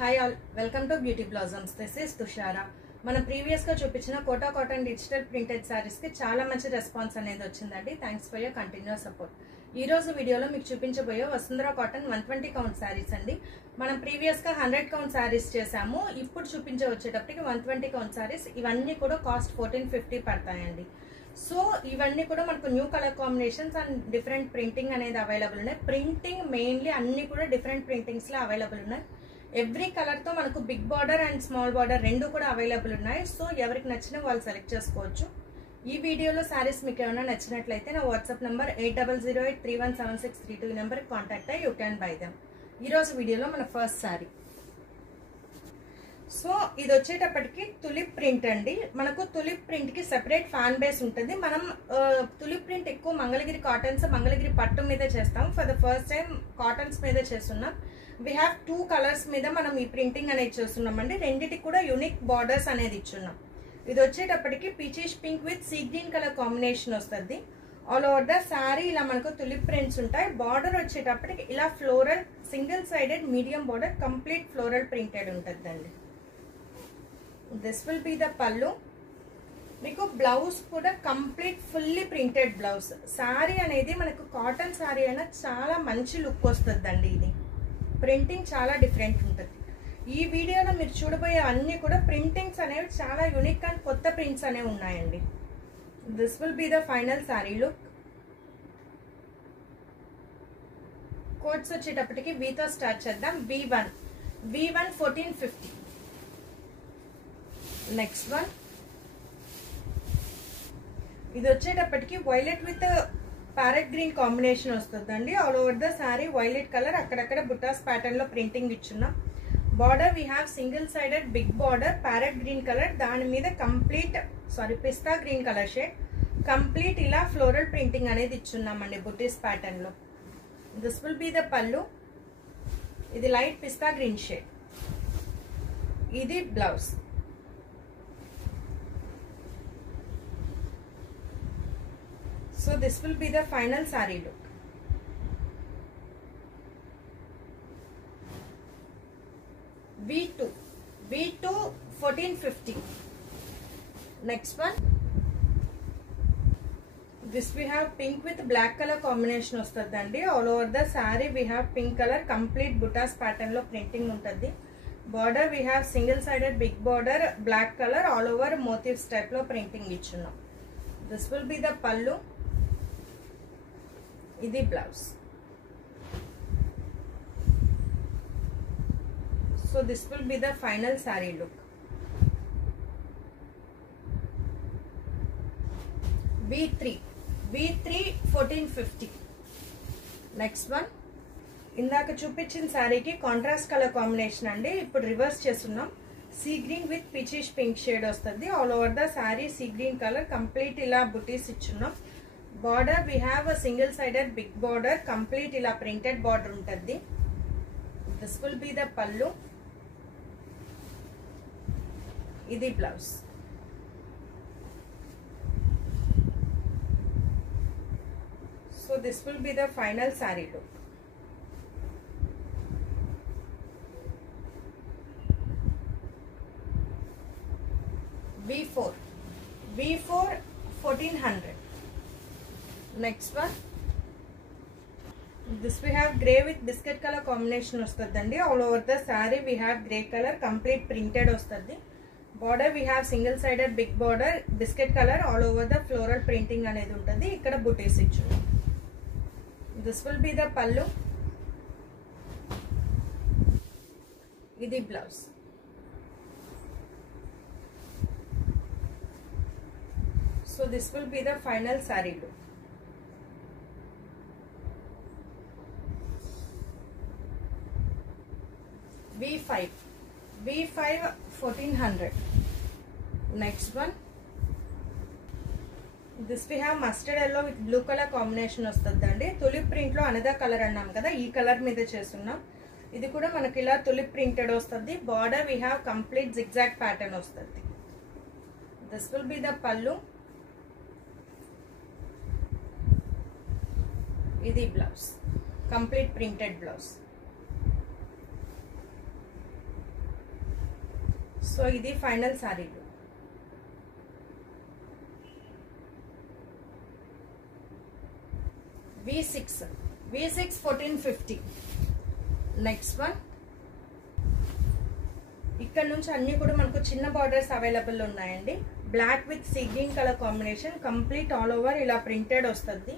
Hi all, welcome to beauty blossoms. This is Tushara. మనం ప్రీవియస్గా చూపించిన కోటా కాటన్ డిజిటల్ ప్రింటెడ్ శారీస్కి చాలా మంచి రెస్పాన్స్ అనేది వచ్చిందండి. Thanks for your continuous support. ఈ రోజు వీడియోలో మీకు చూపించబోయే వసుంధరా కాటన్ 120 కౌంట్ శారీస్ అండి. మనం ప్రీవియస్గా 100 కౌంట్ శారీస్ చేసాము. ఇప్పుడు చూపించే వచ్చేటప్పటికి 120 కౌంట్ శారీస్. ఇవన్నీ కూడా కాస్ట్ 1450 పడతాయండి. సో ఇవన్నీ కూడా మనకు new colour combinations and different printing అనేది అవైలబుల్ ఉన్నాయి. ప్రింటింగ్ మెయిన్లీ అన్ని కూడా డిఫరెంట్ ప్రింటింగ్స్లో అవైలబుల్ ఉన్నాయి. ఎవ్రీ కలర్ తో మనకు big border and small border రెండు కూడా అవైలబుల్ ఉన్నాయి. సో ఎవరికి నచ్చిన వాళ్ళు సెలెక్ట్ చేసుకోవచ్చు. ఈ వీడియోలో శారీస్ మీకు ఏమైనా నచ్చినట్లయితే నా వాట్సాప్ నంబర్ 8008317632 ఈ నెంబర్కి కాంటాక్ట్ అయ్యి యూ క్యాన్ బై దెమ్. ఈరోజు వీడియోలో మన ఫస్ట్ శారీ. సో ఇది వచ్చేటప్పటికి తులిప్ ప్రింట్ అండి. మనకు తులిప్ ప్రింట్ కి సెపరేట్ ఫ్యాన్ బేస్ ఉంటుంది. మనం తులిప్ ప్రింట్ ఎక్కువ మంగళగిరి కాటన్స్, మంగళగిరి పట్టు మీద చేస్తాం. For the first time cottons మీద చేస్తున్నాం. వీ హ్యావ్ 2 కలర్స్ మీద మనం ఈ ప్రింటింగ్ అనేది చేస్తున్నామండి. రెండిటికి కూడా యూనిక్ బార్డర్స్ అనేది ఇచ్చున్నాం. ఇది వచ్చేటప్పటికి peachish pink with sea green colour combination వస్తుంది. ఆల్ ఓవర్ ద శారీ ఇలా మనకు తులిప్ ప్రింట్స్ ఉంటాయి. బార్డర్ వచ్చేటప్పటికి ఇలా floral single sided medium border complete floral printed ఉంటుందండి. దిస్ విల్ బి ద పల్లు. మీకు బ్లౌజ్ కూడా complete fully printed blouse. Sari అనేది మనకు కాటన్ శారీ అయినా చాలా మంచి లుక్ వస్తుందండి. ఇది ప్రింటింగ్ చాలా డిఫరెంట్ ఉంటుంది. ఈ వీడియోలో మీరు చూడబోయే అన్ని కూడా ప్రింటింగ్స్ అనేవి చాలా యూనిక్ అండ్ కొత్త ప్రింట్స్ అనేవి ఉన్నాయండి. This will be the final sari look. Codes వచ్చేటప్పటికి వీతో స్టార్ట్ చేద్దాం. V1 1450. నెక్స్ట్ వన్ ఇది వచ్చేటప్పటికి violet with parrot green combination వస్తుందండి. All over the sari violet colour, అక్కడక్కడ బుటాస్ ప్యాటర్న్ లో ప్రింటింగ్ ఇచ్చున్నాం. Border we have single sided big border parrot green colour, దాని మీద complete pista green colour shade complete ఇలా ఫ్లోరల్ ప్రింటింగ్ అనేది ఇచ్చున్నామండి బుటీస్ ప్యాటర్న్ లో. This will be the pallu. ఇది లైట్ పిస్తా గ్రీన్ షేడ్. ఇది blouse. So this will be the final saree look. V2 1450. Next one, this we have pink with black color combination వస్తుందండి. all over the saree we have pink color complete buttas pattern లో printing ఉంటుంది. border we have single sided big border black color all over motifs type లో printing ఇచ్చున్నాం. this will be the pallu. ఇది blouse. So this will be the final sari look. V3 1450. Next one ఇందాక చూపించిన శారీకి contrast colour combination అండి. ఇప్పుడు reverse చేస్తున్నాం. Sea green with peachish pink shade వస్తుంది. All over the sari sea green colour complete ఇలా బుటీస్ ఇచ్చున్నాం. Border we have a single sided big border complete ఇలా ప్రింటెడ్ బార్డర్ ఉంటుంది. This will be the pallu. ఇది blouse. So this will be the final sari look. V4 1400. Next one this we have grey with biscuit colour combination వస్తుందండి. All over the sari we have grey colour complete printed వస్తుంది. Border we have single sided big border biscuit colour all over the floral printing అనేది ఉంటుంది. ఇక్కడ బుటీస్ ఇచ్చు. This will be the pallu. ఇది blouse. So this will be the final sari look. V5 1400. Next one, this we have mustard yellow with blue color combination వస్తుందండి. Tulip print లో another colour అన్నాం కదా, ఈ కలర్ మీద చేస్తున్నాం. ఇది కూడా మనకి ఇలా తులిప్ ప్రింటెడ్ వస్తుంది. Border we have complete zigzag pattern వస్తుంది. This will be the pallu. ఇది blouse, complete printed blouse. So ఇది ఫైనల్ శారీలు. V6 1450. Next one. ఇక్కడ నుంచి అన్ని కూడా మనకు చిన్న బార్డర్స్ అవైలబుల్ ఉన్నాయండి. Black with sea green colour combination, complete all over ఇలా ప్రింటెడ్ వస్తుంది.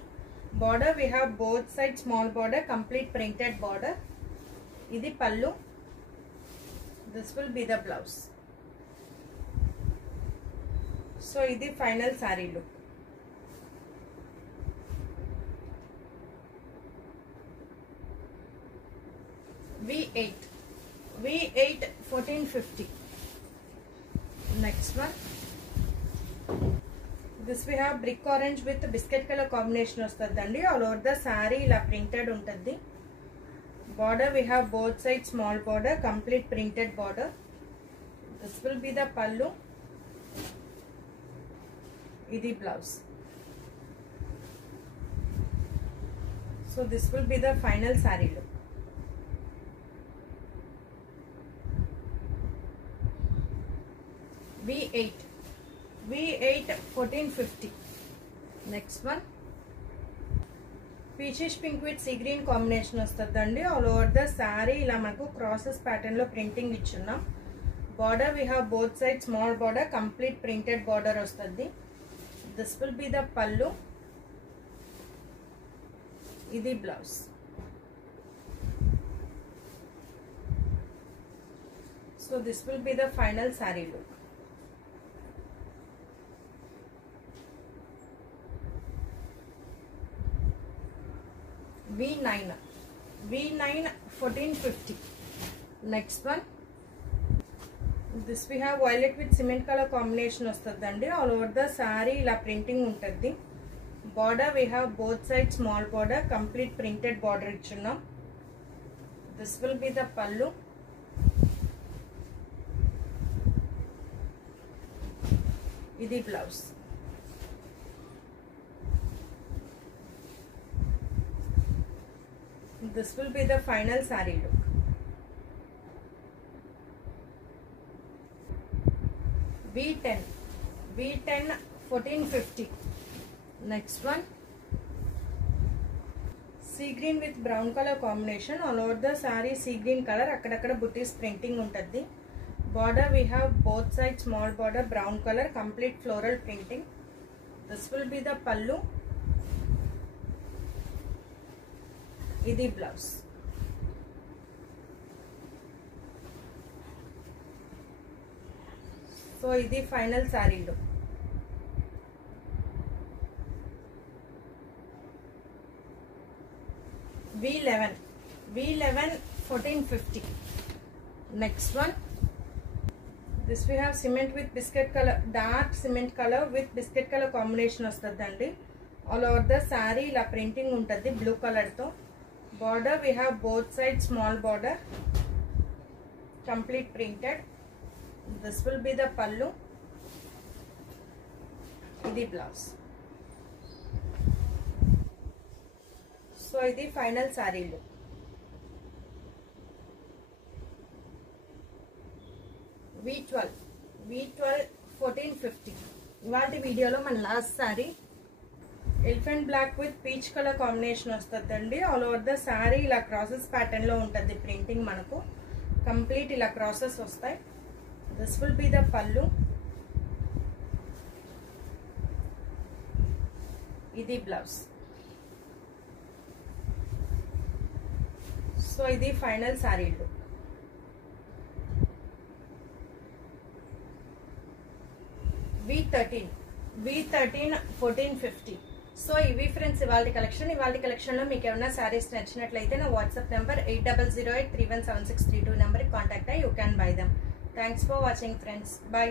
Border we have both side small border, complete printed border. ఇది pallu. This will be the blouse. So ఇది final sari look. V8 1450. Next one. This we have brick orange with biscuit color combination vastadandi. All over the saree ila printed untadi. Border we have both sides small border, complete printed border. This will be the pallu. Idi blouse. So this will be the final saree look. V8 1450. Next one. Peachish pink with sea green combination vastadandi. All over the saree ila manaku crosses pattern lo printing ichunnam. Border we have both sides small border, complete printed border vastadi. This will be the pallu. Idi blouse. So this will be the final saree look. V9 1450. Next one. This we have violet with cement color combination vastadandi. All over the saree ila printing untadi. Border we have both sides small border, complete printed border ichunnam. This will be the pallu. Idi blouse. This will be the final saree look. V10 1450. Next one. Sea green with brown color combination. All over the saree sea green color, akkadakada booties printing untadi. Border we have both sides small border, brown color, complete floral printing. This will be the pallu. Idi blouse. So idi final saree look. V11 1450. Next one. This we have cement with biscuit color, dark cement color with biscuit color combination vastadandi. All over the saree ila printing untadi blue color tho. Border we have both sides small border, complete printed. This will be the pallu. Idi blouse. So idi final saree look. V12 1450. ఇవాల్టి వీడియోలో మన last sari elephant black with peach colour combination వస్తుందండి. All over the sari ఇలా crosses pattern లో ఉంటుంది printing. మనకు complete ఇలా crosses వస్తాయి. This will be the pallu. ఇది బ్లౌజ్. సో ఇది final sorry look. V13 1450. So ఇవి ఫ్రెండ్స్ ఇవాళ కలెక్షన్ లో మీకు ఏమైనా సారీస్ నచ్చినట్లయితే నా వాట్సాప్ నెంబర్ 8008317632 నెంబర్కి కాంటాక్ట్ అయ్యి you can buy them. Thanks for watching friends. By.